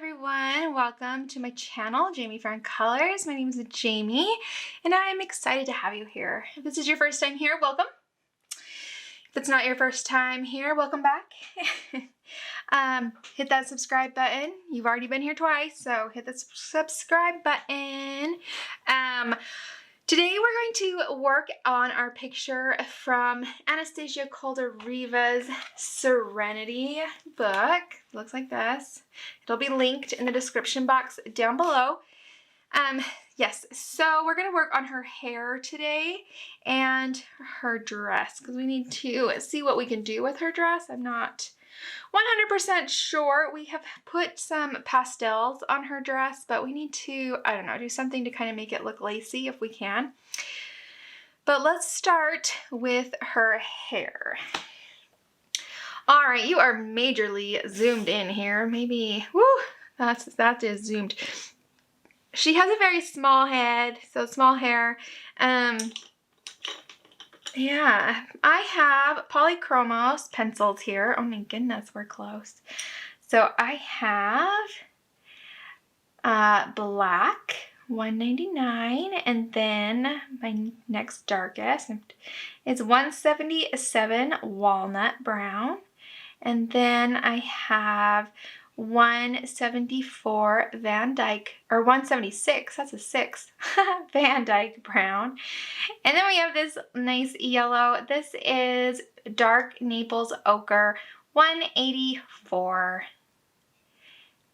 everyone, welcome to my channel, Jamie Friend Colors. My name is Jamie and I'm excited to have you here. If this is your first time here, welcome. If it's not your first time here, welcome back. Hit that subscribe button. You've already been here twice, so hit the subscribe button. Today we're going to work on our picture from Anastasia Caldereva's Serenity book. It looks like this. It'll be linked in the description box down below. Yes, so we're going to work on her hair today and her dress because we need to see what we can do with her dress. I'm not 100% sure. We have put some pastels on her dress, but we need to, I don't know, do something to kind of make it look lacy if we can. But let's start with her hair. All right, you are majorly zoomed in here. Maybe, whoo, that is zoomed. She has a very small head, so small hair. Yeah, I have polychromos pencils here. Oh my goodness, we're close. So I have black, $1.99, and then my next darkest is 177 walnut brown, and then I have 174 Van Dyke, or 176, that's a 6, Van Dyke brown. And then we have this nice yellow. This is dark Naples ochre, 184.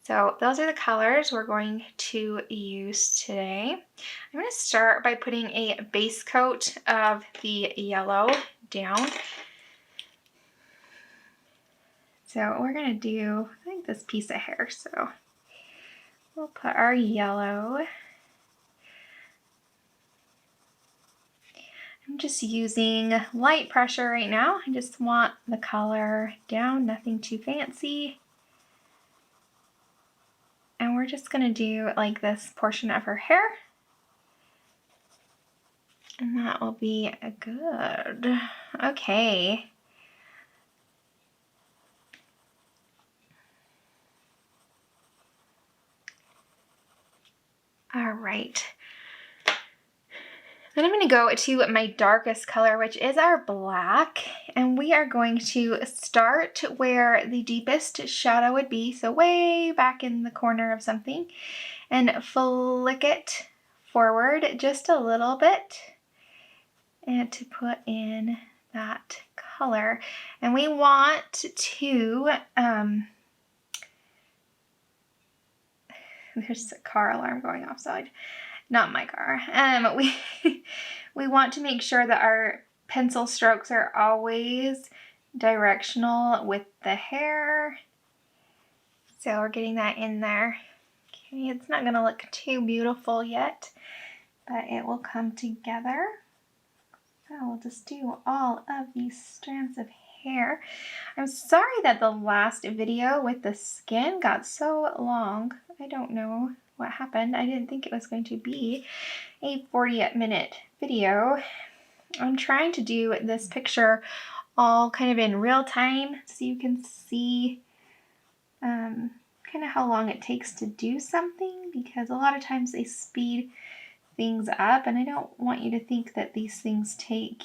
So those are the colors we're going to use today. I'm going to start by putting a base coat of the yellow down. So we're going to do, I think, this piece of hair. So we'll put our yellow. I'm just using light pressure right now. I just want the color down, nothing too fancy. And we're just going to do like this portion of her hair. And that will be good. Okay. All right. Then I'm going to go to my darkest color, which is our black. And we are going to start where the deepest shadow would be. So way back in the corner of something. And flick it forward just a little bit. And to put in that color. And we want to, there's a car alarm going off, so not my car. We want to make sure that our pencil strokes are always directional with the hair. So we're getting that in there. Okay, it's not gonna look too beautiful yet, but it will come together. So we'll just do all of these strands of hair. I'm sorry that the last video with the skin got so long. I don't know what happened. I didn't think it was going to be a 40-minute video. I'm trying to do this picture all kind of in real time so you can see kind of how long it takes to do something, because a lot of times they speed things up and I don't want you to think that these things take,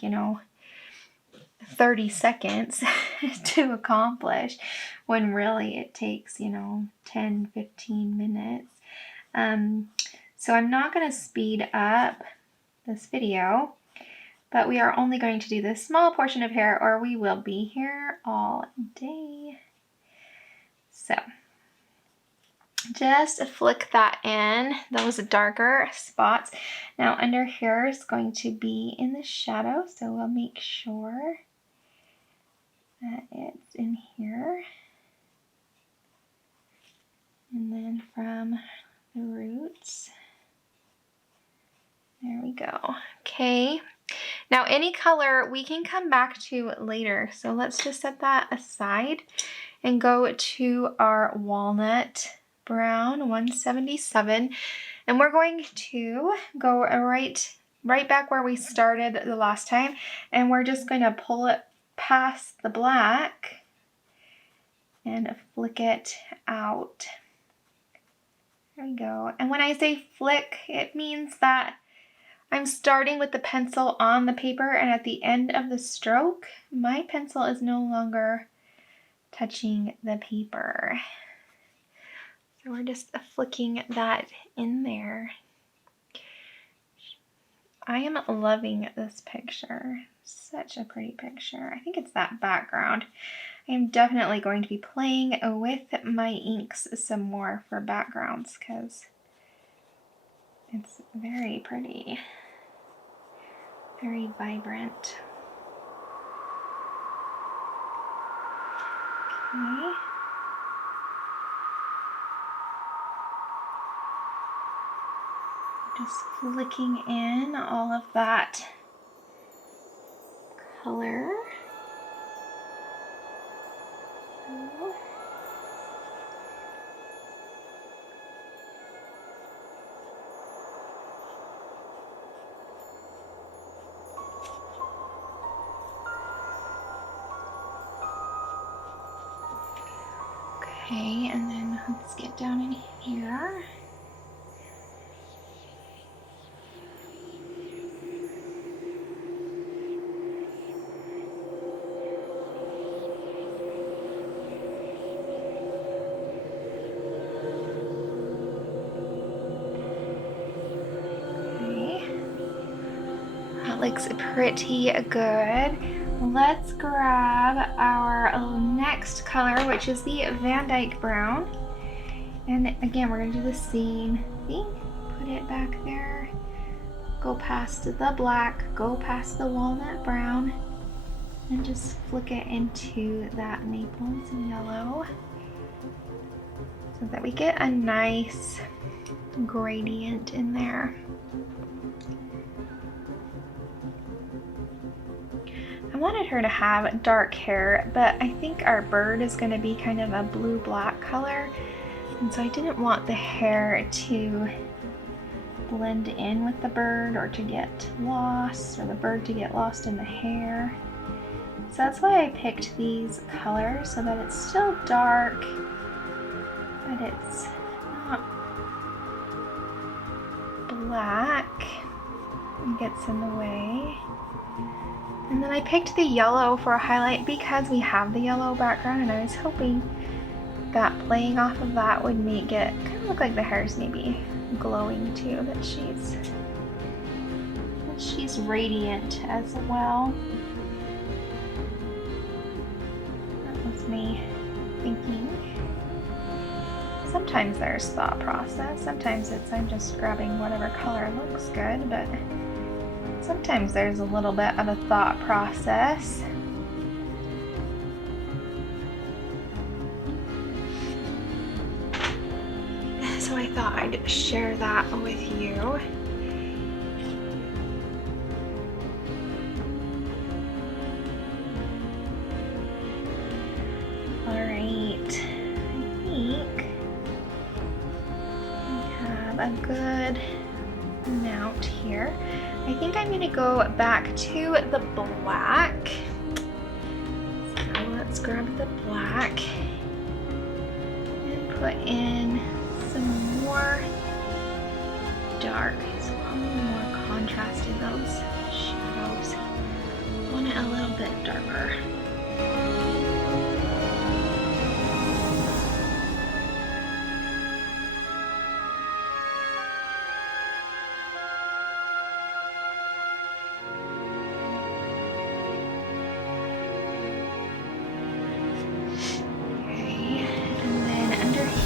30 seconds to accomplish when really it takes, 10, 15 minutes. So I'm not going to speed up this video, but we are only going to do this small portion of hair or we will be here all day. So just flick that in, those darker spots. Now under here is going to be in the shadow, so we'll make sure that it's in here. And then from the roots, there we go. Okay, now any color we can come back to later, so let's just set that aside and go to our walnut brown, 177, and we're going to go right back where we started the last time, and we're just going to pull it past the black and flick it out. There we go. And when I say flick, it means that I'm starting with the pencil on the paper, and at the end of the stroke, my pencil is no longer touching the paper. So we're just flicking that in there. I am loving this picture. Such a pretty picture. I think it's that background. I am definitely going to be playing with my inks some more for backgrounds because it's very pretty. Very vibrant. Okay. Just flicking in all of that color. Okay, and then let's get down in here. Looks pretty good. Let's grab our next color, which is the Van Dyke Brown. And again, we're gonna do the same thing. Put it back there. Go past the black, go past the walnut brown, and just flick it into that maple and some yellow so that we get a nice gradient in there. I wanted her to have dark hair, but I think our bird is going to be kind of a blue-black color, and so I didn't want the hair to blend in with the bird or to get lost, or the bird to get lost in the hair. So that's why I picked these colors, so that it's still dark, but it's not black and gets in the way. And then I picked the yellow for a highlight because we have the yellow background, and I was hoping that playing off of that would make it kind of look like the hair's maybe glowing too, that she's radiant as well. That was me thinking. Sometimes there's thought process, sometimes it's I'm just grabbing whatever color looks good, but sometimes there's a little bit of a thought process. So I thought I'd share that with you. All right, I think we have a good amount here. I think I'm going to go back to the black. So let's grab the black and put in some more dark. So a little more contrast in those shadows. I want it a little bit darker.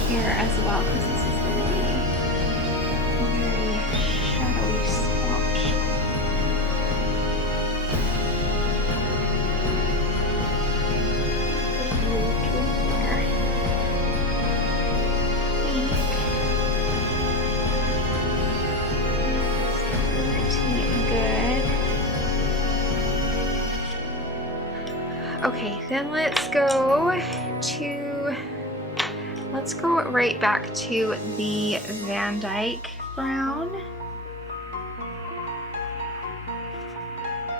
Here as well, because this is going to be a very shadowy spot. Pretty good. Okay, then let's go right back to the Van Dyke Brown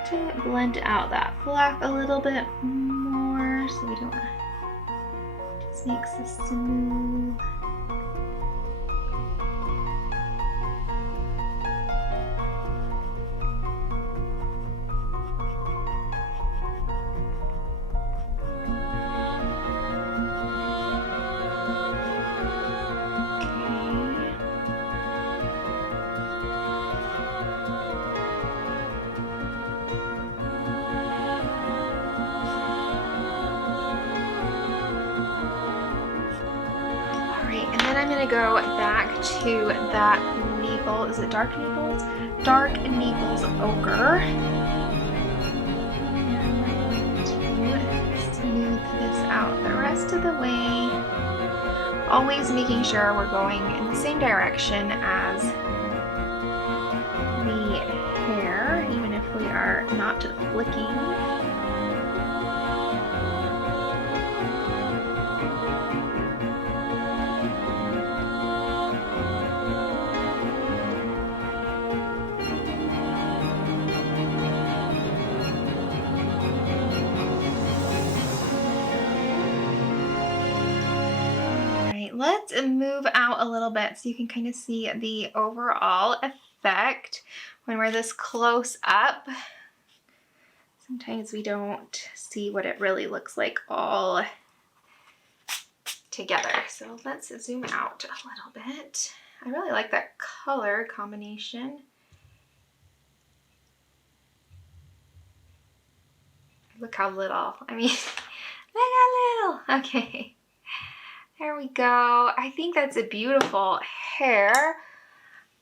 to blend out that black a little bit more, so we don't just makes a smooth I'm gonna go back to that maple, is it dark maples? Dark Naples Ochre. And we're going to smooth this out the rest of the way. Always making sure we're going in the same direction as the hair, even if we are not flicking. Let's move out a little bit so you can kind of see the overall effect when we're this close up. Sometimes we don't see what it really looks like all together. So let's zoom out a little bit. I really like that color combination. Look how little, I mean, look how little. Okay. There we go. I think that's a beautiful hair.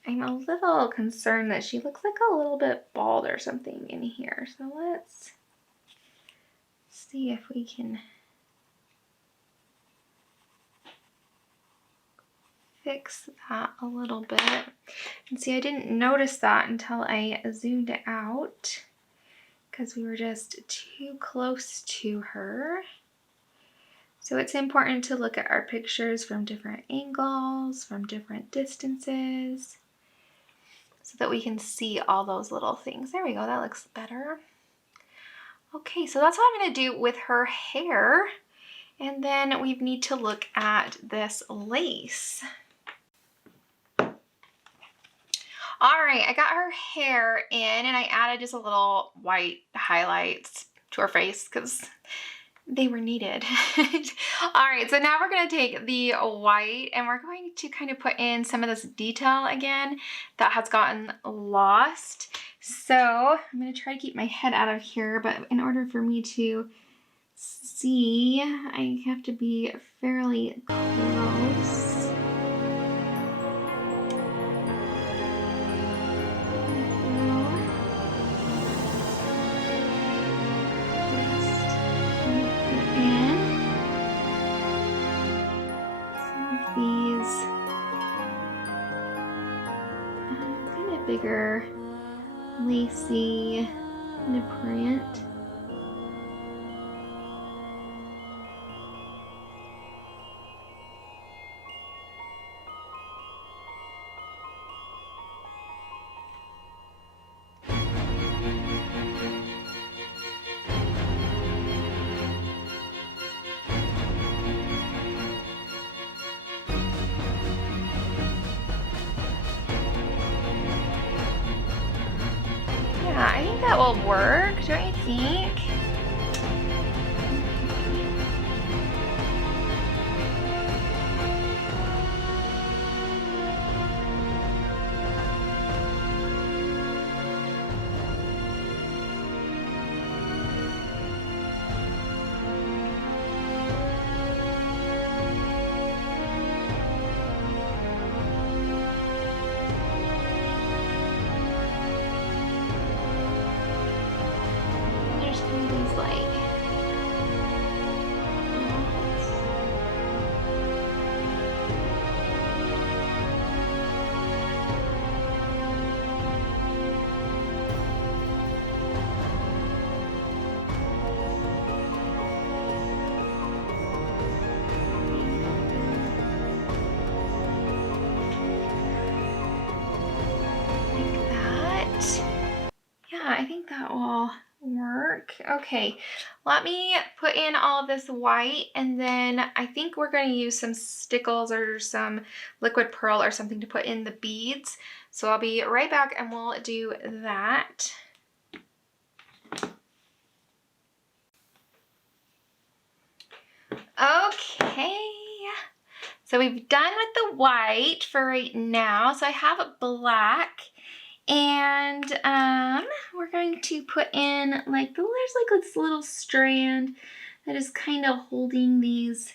I'm a little concerned that she looks like a little bit bald or something in here. So let's see if we can fix that a little bit. And see, I didn't notice that until I zoomed it out because we were just too close to her. So it's important to look at our pictures from different angles, from different distances, so that we can see all those little things. There we go, that looks better. Okay, so that's what I'm gonna do with her hair. And then we need to look at this lace. All right, I got her hair in and I added just a little white highlights to her face because they were needed. All right, so now we're gonna take the white and we're going to kind of put in some of this detail again that has gotten lost. So I'm gonna try to keep my head out of here, but in order for me to see, I have to be fairly close. Bigger, lacy kind of print. Yeah, I think that will work, don't you think? I think that will work. Okay, let me put in all of this white and then I think we're going to use some stickles or some liquid pearl or something to put in the beads. So I'll be right back and we'll do that. Okay, so we've done with the white for right now. So I have black. And we're going to put in there's like this little strand that is kind of holding these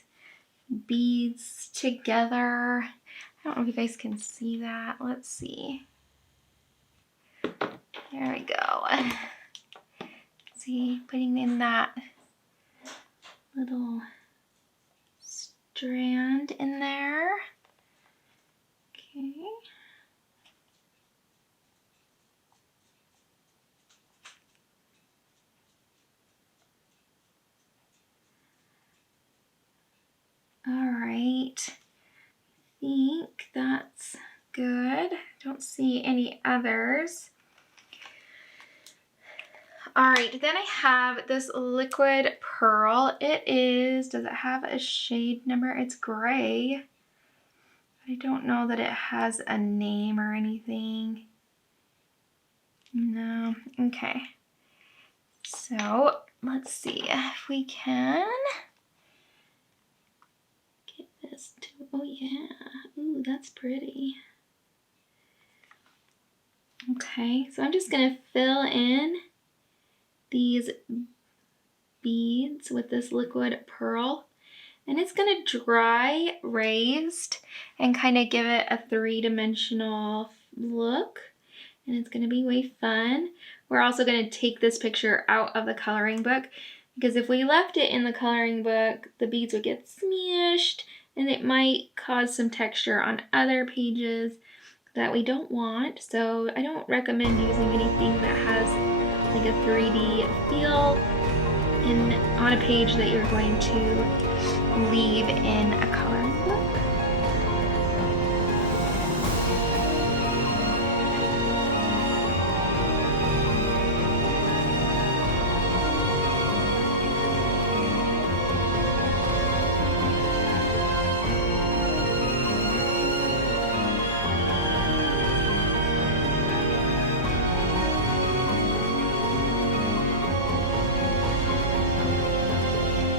beads together. don't know if you guys can see that. Let's see. There we go. See, putting in that little strand in there. Okay. All right. I think that's good. Don't see any others. All right, then I have this liquid pearl. It is, does it have a shade number? It's gray. I don't know that it has a name or anything. No, okay. So let's see if we can get this to, oh yeah, ooh, that's pretty. Okay, so I'm just gonna fill in these beads with this liquid pearl, and it's gonna dry raised and kind of give it a three-dimensional look, and it's gonna be way fun. We're also gonna take this picture out of the coloring book, because if we left it in the coloring book, the beads would get smushed and it might cause some texture on other pages that we don't want. So I don't recommend using anything that has like a 3D feel on a page that you're going to leave in a coloring book.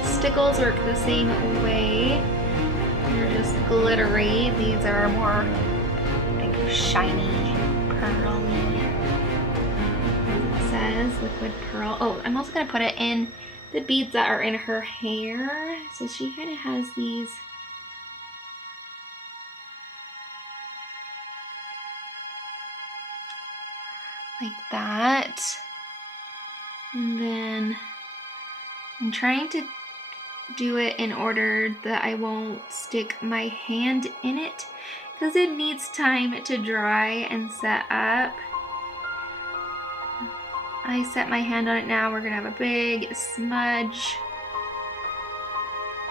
Stickles work the same way. They're just glittery. These are more like shiny, pearly. It says liquid pearl. Oh, I'm also gonna put it in the beads that are in her hair. So she kind of has these like that. And then I'm trying to do it in order that I won't stick my hand in it, because it needs time to dry and set up. I set my hand on it now. We're gonna have a big smudge.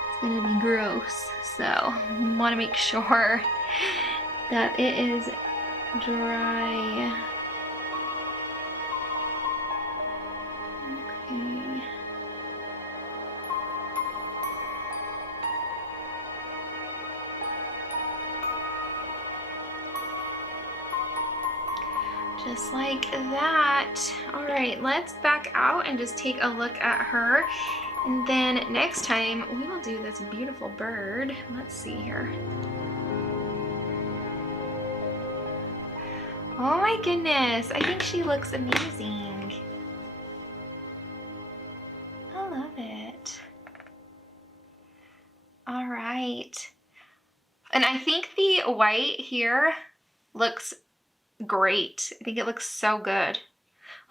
It's gonna be gross, so I want to make sure that it is dry. Okay. Just like that. All right, let's back out and just take a look at her. And then next time we will do this beautiful bird. Let's see here. Oh my goodness, I think she looks amazing. I love it. All right. And I think the white here looks great. I think it looks so good.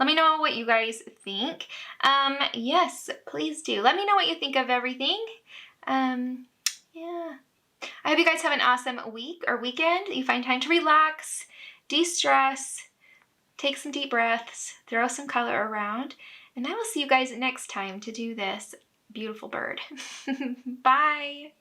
Let me know what you guys think. Yes, please do. Let me know what you think of everything. Yeah. I hope you guys have an awesome week or weekend. You find time to relax, de-stress, take some deep breaths, throw some color around, and I will see you guys next time to do this beautiful bird. Bye.